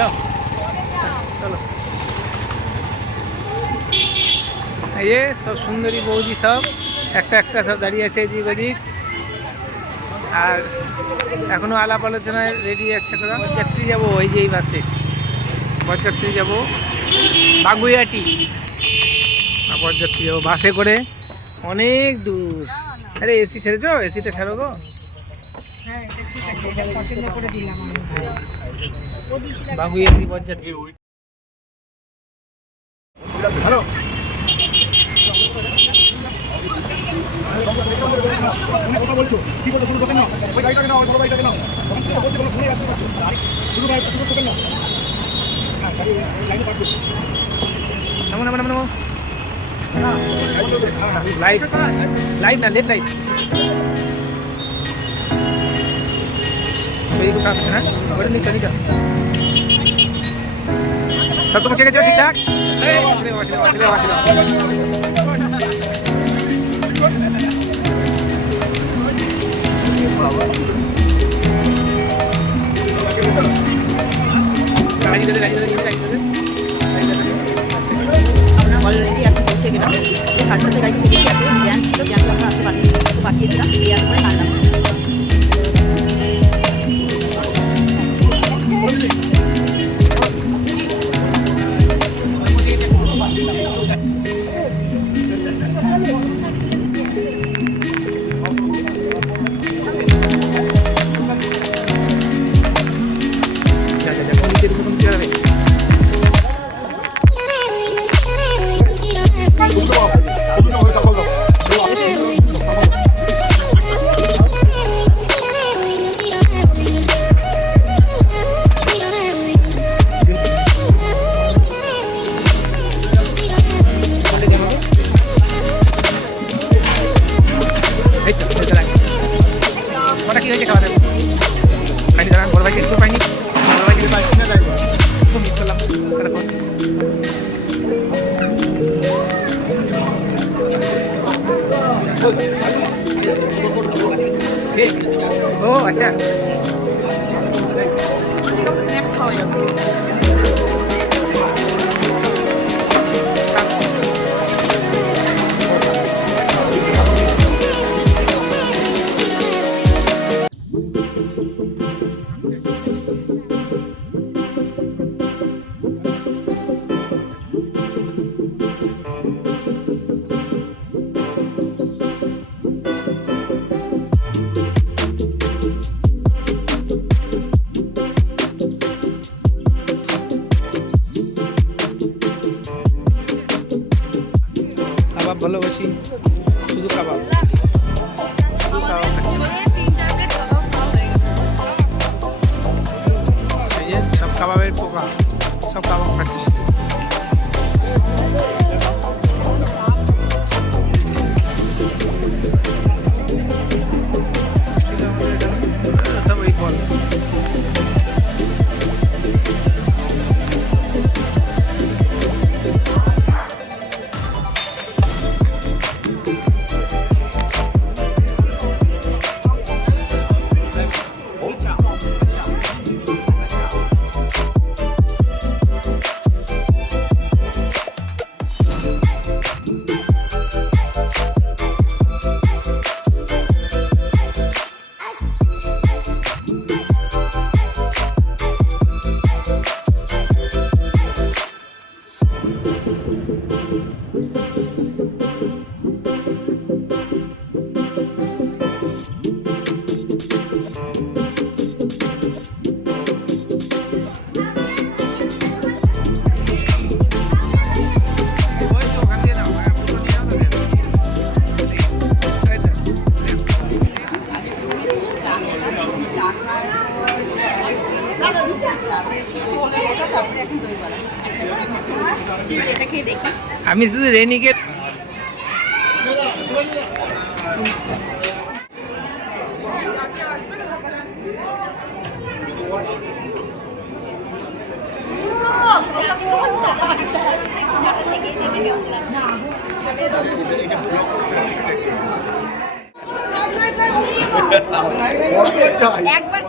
যাও চলো। এই যে সব সুন্দরী বৌদি সব একটা একটা সব দাঁড়িয়ে আছে এদিক ওদিক। আর এখনো আলাপ আলোচনায় রেডি আছে। বরযাত্রী যাবো ওই যে এই বাসে, বরযাত্রী যাবো বাগুইয়াটি। বরযাত্রী যাবো বাসে করে অনেক দূর। আরে এসি ছেড়েছ? এসিটা ছাড়ো গো। বাগুইয়াটি বরযাত্রী। হ্যালো কথা বলছো কি বলছো? কোনো দোকান না, ওই গাড়িটাকে নাও, বড় গাড়িটাকে নাও। তখন থেকে বলতে কোনো ফোনে আসতে পারছো দুটো গাড়ি, দুটো দোকান নাও। হ্যাঁ লাইনে পাঠো। নামো নামো নামো নামো। লাইট লাইট না, লেট লাইট। সही को काम है ना, बड़े नीचे नीचे सब तो बचे गए ठीक ठाक। वाचले वाचले वाचले वाचले गाड़ी दे गाड़ी दे गाड़ी दे। আমরা অলরেডি এখন পৌঁছে গেলাম। যে 7:30 গাড়ি থেকে এত জ্যাম ছিল, জ্যামটা আমরা আসতে পারিনি, একটু পাঠিয়েছিলাম এয়ার করে নামলাম। ओ अच्छा ভালোবাসি শুধু কাবাব। এই যে সব কাবাবের পোকা, সব কাবাব খাচ্ছি। সব এই বল আমি শুধু রেনিকে একবার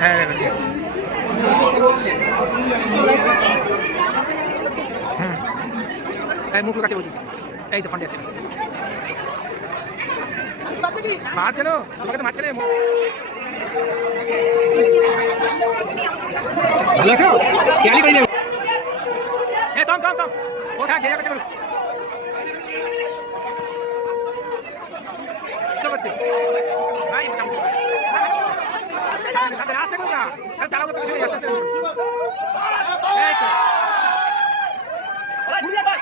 হ্যাঁ দেখুন। এই মুখগুলো কাছে বলছি, এই তো ফান্ডে আছে মাছ কেন তোমাকে তো মাছ কেন ভালো আছো শিয়ালি করে যাবে এ তম তম তম ওঠা গেয়া কাছে বলো কি করছে ভাই সাথে রাস্তা করো না সাথে তারা করতে চলে আসতে এই তো ঘুরিয়ে দাও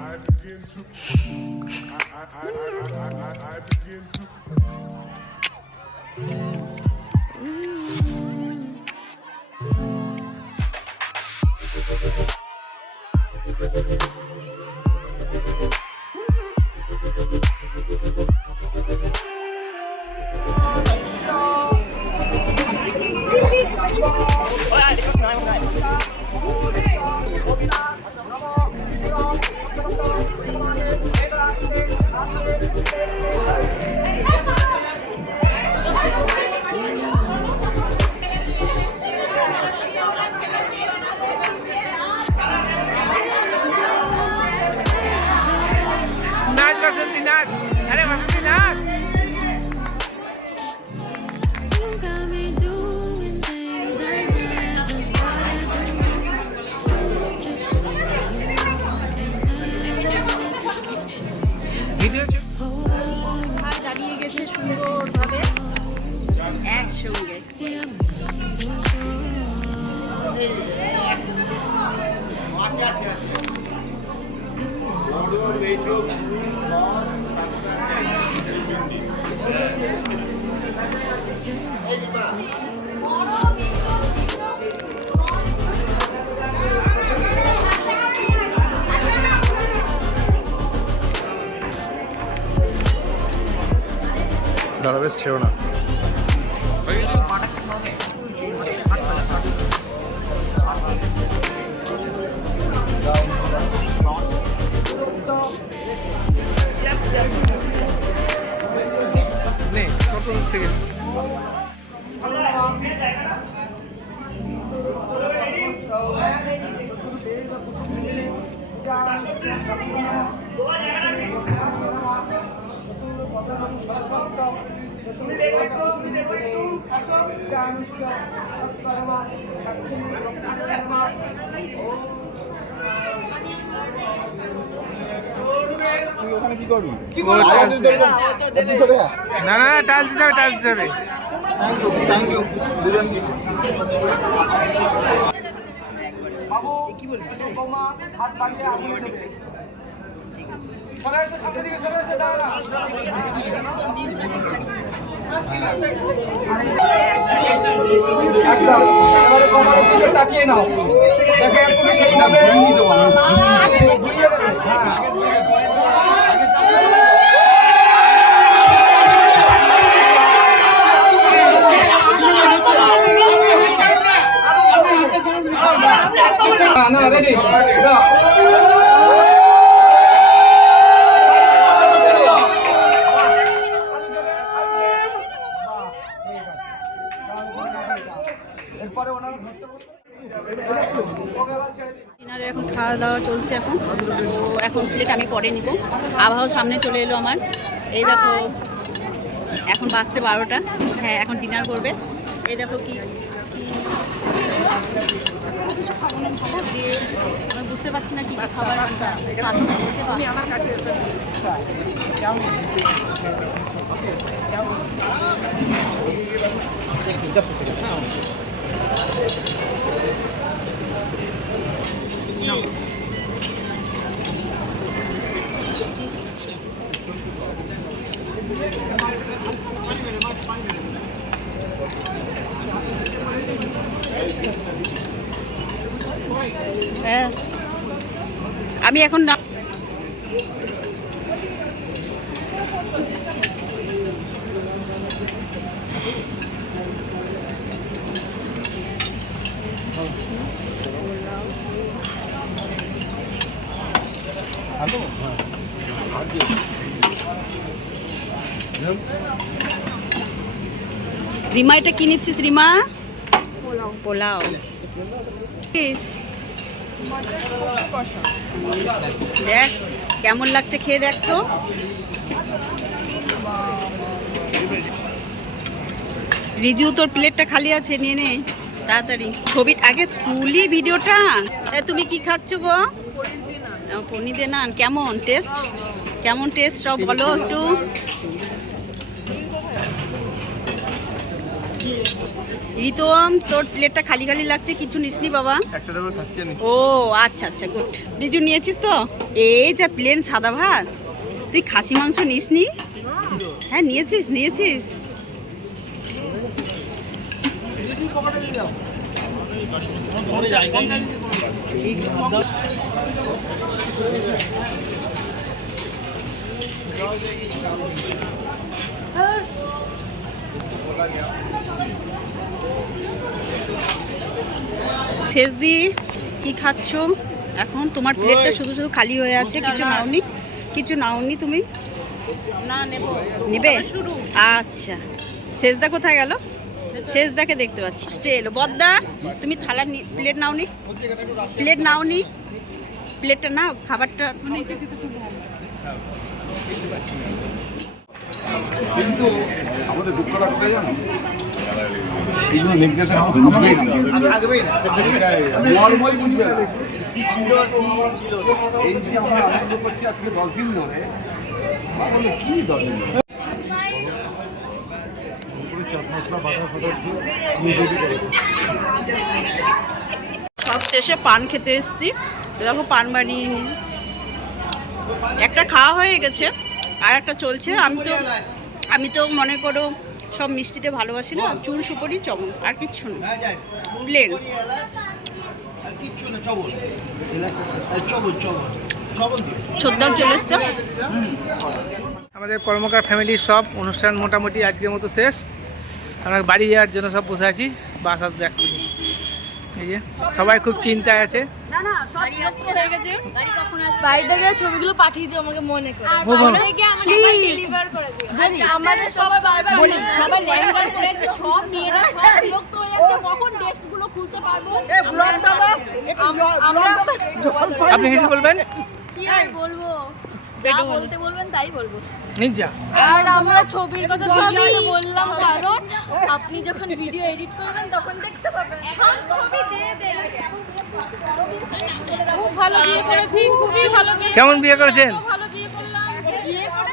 I begin to बसंती नाच अरे बसंती नाच দাঁড়িয়ে গেছে সুন্দরভাবে একসঙ্গে দাঁড়া বেশ ছেড়ো না থেকে তুই ওখানে কি করবি না না টাচ দিতে হবে টাচ দিতে হবে থ্যাংক ইউ দুজন বাবু কি বলিস বৌমা হাত বাড়িয়ে আগুনে দেবে সরে এসে সামনে দিকে সরে এসে দাঁড়া একদম এবারে কমারের দিকে তাকিয়ে নাও দেখে পুলিশ এইভাবে ঘুরিয়ে দেবে হ্যাঁ না রেডি গো ডিনারে এখন খাওয়া দাওয়া চলছে এখন তো এখন প্লেট আমি পরে নিব আবহাওয়া সামনে চলে এলো আমার এই দেখো এখন বাজছে 12টা হ্যাঁ এখন ডিনার করবে এই দেখো কি আমি বুঝতে পারছি না কি খাবার আমার কাছে হ্যাঁ আমি এখন না রিমা এটা কি নিচ্ছিস রিমা? পোলাও দেখ কেমন লাগছে, খেয়ে দেখ তো। রিজু তোর প্লেটটা খালি আছে, নিয়ে নে তাড়াতাড়ি। ছবি আগে তুলি ভিডিওটা। তুমি কি খাচ্ছ গো? পনির দিয়ে নান। কেমন টেস্ট? কেমন টেস্ট সব বলো একটু। রিতম তোর প্লেটটা খালি খালি লাগছে, কিছু নিসনি বাবা? ও আচ্ছা আচ্ছা গুড। রিজু নিয়েছিস তো? এই যা প্লেন সাদা ভাত, তুই খাসি মাংস নিসনি? হ্যাঁ নিয়েছিস নিয়েছিস। ঠেস দি কি খাচ্ছ এখন? তোমার প্লেটটা শুধু শুধু খালি হয়ে আছে, কিছু নাওনি? কিছু নাওনি তুমি? না নেবে? আচ্ছা শেষদা কোথায় গেল? শেষদাকে দেখতে পাচ্ছি, স্টে এলো। বদ্দা তুমি থালা প্লেট নাওনি? প্লেট নাওনি? প্লেটটা নাও, খাবারটা। কিন্তু আমাদের দুঃখ লাগতে জানো এইগুলো নেক্সট বুঝবেই না, মর্মই বুঝবে না। এই যে আমরা আনন্দ করছি আজকে 10 দিন ধরে, বলে কি দরকার? সব শেষে পান খেতে এসেছি। দেখো পান বানিয়ে একটা খাওয়া হয়ে গেছে, আর একটা চলছে। আমি তো মনে করো সব মিষ্টিতে ভালোবাসি না, চুন সুপারি চমক আর কিচ্ছু না, প্লেন। ছোটদাও চলে এসছে। আমাদের কর্মকার ফ্যামিলির সব অনুষ্ঠান মোটামুটি আজকের মতো শেষ। আমরা বাড়ি যাওয়ার জন্য সব বসে আছি, বাস আসবে এক্ষুনি। এই যে সবাই খুব চিন্তায় আছে। বাড়ি থেকে ছবিগুলো পাঠিয়ে দিও আমাকে মনে করে। আমাদের সবাই বারবার বলি, সবাই লেহেঙ্গা পরেছে, সব মেয়েরা সব বিরক্ত হয়ে যাচ্ছে, কখন ড্রেসগুলো খুলতে পারবো। আপনি কিছু বলবেন? কি আর বলবো, যা বলতে বলবেন তাই বলবো। নির্জা আর আমরা ছবির কথা বললাম, কারণ আপনি যখন ভিডিও এডিট করবেন তখন দেখতে পাবেন। এখন ছবি দে খুব ভালো বিয়ে করেছি, খুবই ভালো বিয়ে। কেমন বিয়ে করেছেন? ভালো বিয়ে করলাম। বিয়ে করে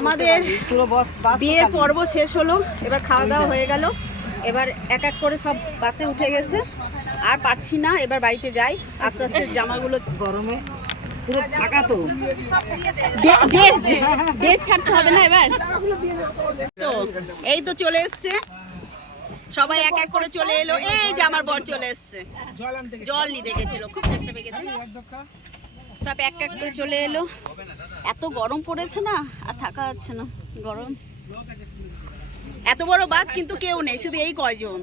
আমাদের বিয়ের পর্ব শেষ হলো, এবার খাওয়া দাওয়া হয়ে গেল। এবার এক এক করে সব বাসে উঠে গেছে, আর পারছি না, এবার বাড়িতে যাই। আস্তে আস্তে জামাগুলো গরমে পুরো ফাঁকা, তো ড্রেস ছাড়তে হবে না এবার। তো এই তো চলে এসছে সবাই, এক এক করে চলে এলো। এই যে আমার বর চলে এসছে, জল নিতে গেছিল, খুব চেষ্টা পেয়ে গেছে। সব এক এক করে চলে এলো। এত গরম পড়েছে না, আর থাকা যাচ্ছে না, গরম। এত বড় বাস কিন্তু কেউ নেই, শুধু এই কয়জন।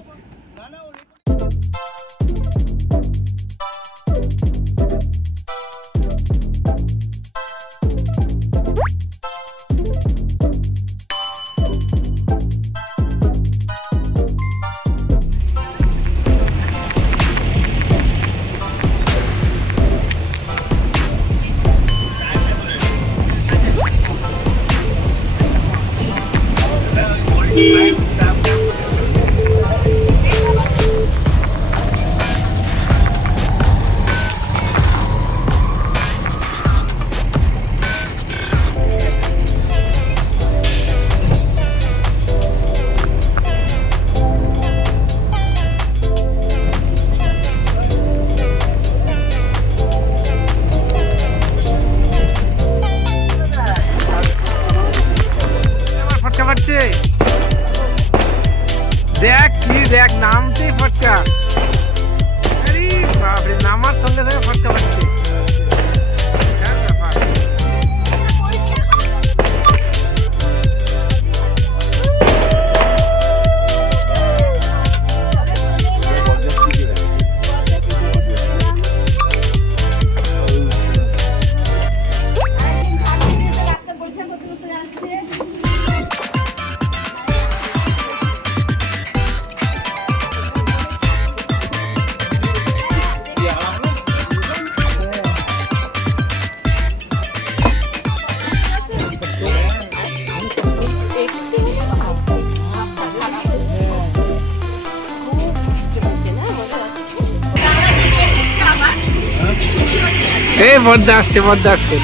দেখ কি দেখ নামতেই ফটকা, আরে বাপরে নামার সঙ্গে সঙ্গে ফটকা পাচ্ছে। বিশাল ব্যাপার। এই বর্দা আসছে, বর্দা আসছে।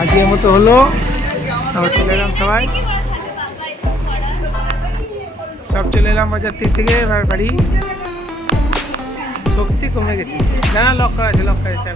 আজকের মতো হলো, আমরা চলে এলাম সবাই, সব চলে এলাম বাজার থেকে এবার বাড়ি। শক্তি কমে গেছে, না লক করা আছে, লক করা আছে।